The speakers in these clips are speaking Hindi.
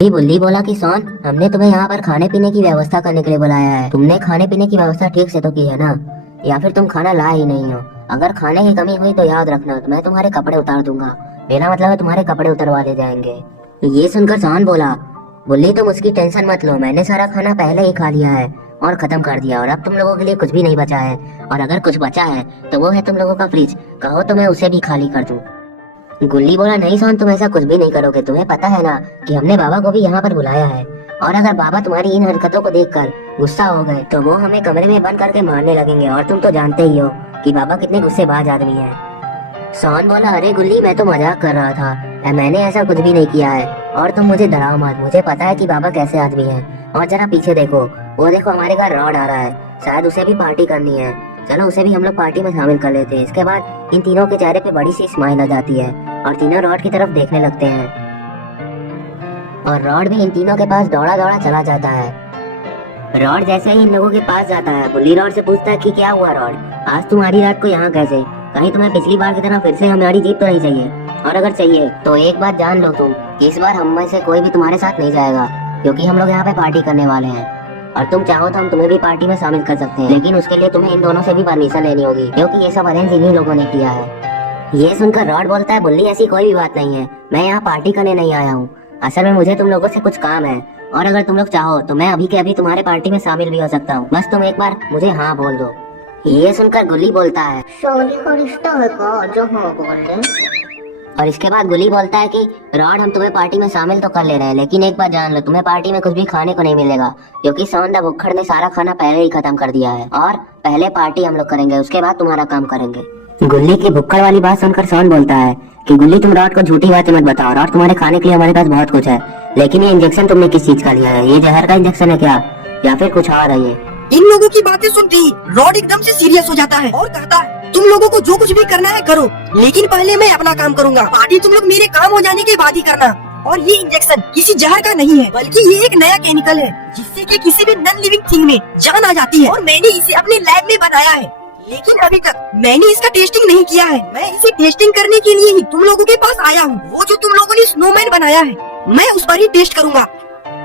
बुल्ली बोला कि सोन, हमने तुम्हें यहाँ पर खाने पीने की व्यवस्था करने के लिए बुलाया है। तुमने खाने पीने की व्यवस्था ठीक से तो की है ना, या फिर तुम खाना ला ही नहीं हो? अगर खाने की कमी हुई तो याद रखना, मैं तुम्हारे कपड़े उतार दूंगा। मेरा मतलब है तुम्हारे कपड़े उतरवा दिए जाएंगे। ये सुनकर सोन बोला, बुल्ली तुम उसकी टेंशन मत लो, मैंने सारा खाना पहले ही खा लिया है और खत्म कर दिया, और अब तुम लोगों के लिए कुछ भी नहीं बचा है। और अगर कुछ बचा है तो वो है तुम लोगों का फ्रिज, कहो तो मैं उसे भी खाली कर दूं। गुल्ली बोला, नहीं सोन, तुम ऐसा कुछ भी नहीं करोगे। तुम्हें पता है ना कि हमने बाबा को भी यहाँ पर बुलाया है, और अगर बाबा तुम्हारी इन हरकतों को देखकर गुस्सा हो गए तो वो हमें कमरे में बंद करके मारने लगेंगे, और तुम तो जानते ही हो कि बाबा कितने गुस्सेबाज आदमी है। सोन बोला, अरे गुल्ली, मैं तो मजाक कर रहा था, मैंने ऐसा कुछ भी नहीं किया है, और तुम मुझे डराओ मत। मुझे पता है कि बाबा कैसे आदमी है। और जरा पीछे देखो, वो देखो हमारे घर रॉड आ रहा है, शायद उसे भी पार्टी करनी है। चलो उसे भी हम लोग पार्टी में शामिल कर लेते हैं। इसके बाद इन तीनों के चेहरे पे बड़ी सी स्माइल आ जाती है और तीनों रॉड की तरफ देखने लगते हैं, और रॉड भी इन तीनों के पास दौड़ा दौड़ा चला जाता है। रॉड जैसे ही इन लोगों के पास जाता है, बुल्ली रॉड से पूछता है कि क्या हुआ रॉड, आज तुम्हारी रात को यहाँ कैसे? कहीं तुम्हें पिछली बार की तरह फिर से हमारी जीप तो नहीं चाहिए? और अगर चाहिए तो एक बात जान लो तुम, इस बार हम में से कोई भी तुम्हारे साथ नहीं जाएगा, क्योंकि हम लोग यहाँ पे पार्टी करने वाले हैं। और तुम चाहो तो हम तुम्हें भी पार्टी में शामिल कर सकते हैं, लेकिन उसके लिए तुम्हें इन दोनों से भी परमिशन लेनी होगी, क्योंकि ये सब अरेंज इन्हीं लोगों ने किया है। ये सुनकर रॉड बोलता है, बुल्ली ऐसी कोई भी बात नहीं है, मैं यहाँ पार्टी करने नहीं आया हूँ। असल में मुझे तुम लोगों से कुछ काम है, और अगर तुम लोग चाहो तो मैं अभी के अभी तुम्हारे पार्टी में शामिल भी हो सकता हूँ। बस तुम एक बार मुझे हाँ बोल दो। ये सुनकर गुल्ली बोलता है, शादी का रिश्ता है का जो हाँ बोल दे। और इसके बाद गुल्ली बोलता है कि रॉड, हम तुम्हें पार्टी में शामिल तो कर ले रहे हैं, लेकिन एक बात जान लो, तुम्हें पार्टी में कुछ भी खाने को नहीं मिलेगा, क्योंकि सोन द भुक्खड़ ने सारा खाना पहले ही खत्म कर दिया है, और पहले पार्टी हम लोग करेंगे, उसके बाद तुम्हारा काम करेंगे। गुल्ली की भुक्खड़ वाली बात सुनकर सोन बोलता है कि गुल्ली, तुम रॉड को झूठी बातें मत बताओ, रॉड तुम्हारे खाने के लिए हमारे पास बहुत कुछ है, लेकिन ये इंजेक्शन तुमने किस चीज का लिया है? ये जहर का इंजेक्शन है क्या, या फिर कुछ और है? ये इन लोगों की बातें सुनते ही रॉड एकदम से सीरियस हो जाता है और कहता है, तुम लोगों को जो कुछ भी करना है करो, लेकिन पहले मैं अपना काम करूंगा। पार्टी तुम लोग मेरे काम हो जाने के बाद ही करना। और ये इंजेक्शन किसी जहर का नहीं है, बल्कि ये एक नया केमिकल है, जिससे कि किसी भी नॉन लिविंग थिंग में जान आ जाती है, और मैंने इसे अपने लैब में बनाया है, लेकिन अभी तक मैंने इसका टेस्टिंग नहीं किया है। मैं इसे टेस्टिंग करने के लिए ही तुम लोगों के पास आया हूँ। वो जो तुम लोगों ने स्नोमैन बनाया है, मैं उस पर ही टेस्ट करूंगा।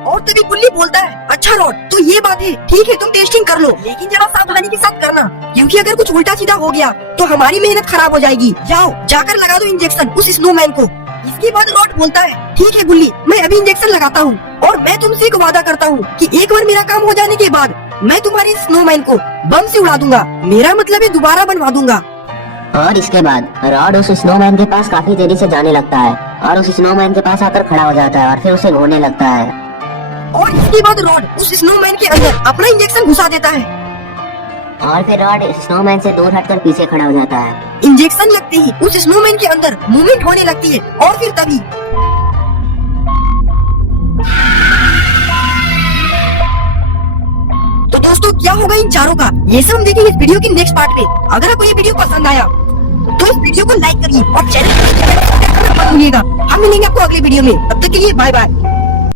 और तभी गुल्ली बोलता है, अच्छा रॉड, तो ये बात है, ठीक है तुम टेस्टिंग कर लो, लेकिन जरा सावधानी के साथ करना, क्योंकि अगर कुछ उल्टा सीधा हो गया तो हमारी मेहनत खराब हो जाएगी। जाओ जाकर लगा दो इंजेक्शन उस स्नोमैन को। इसके बाद रॉड बोलता है, ठीक है गुल्ली, मैं अभी इंजेक्शन लगाता हूँ, और मैं तुमसे एक वादा करता हूँ कि एक बार मेरा काम हो जाने के बाद मैं तुम्हारी स्नोमैन को बम से उड़ा दूंगा। मेरा मतलब है दोबारा बनवा दूंगा। और इसके बाद रॉड उस स्नोमैन के पास काफी देरी से जाने लगता है, और उस स्नोमैन के पास आकर खड़ा हो जाता है, और फिर उसे घूरने लगता है। और इसके बाद रॉड उस स्नोमैन के अंदर अपना इंजेक्शन घुसा देता है, और फिर रॉड स्नोमैन से दूर हटकर पीछे खड़ा हो जाता है। इंजेक्शन लगते ही उस स्नोमैन के अंदर मूवमेंट होने लगती है, और फिर तभी तो दोस्तों क्या होगा इन चारों का, ये सब हम देखेंगे इस वीडियो की नेक्स्ट पार्ट में। अगर आपको ये वीडियो पसंद आया तो इस वीडियो को लाइक करिए और चैनल को सब्सक्राइब करना मत भूलिएगा। हम मिलेंगे आपको अगले वीडियो में, तब तक के लिए बाय बाय।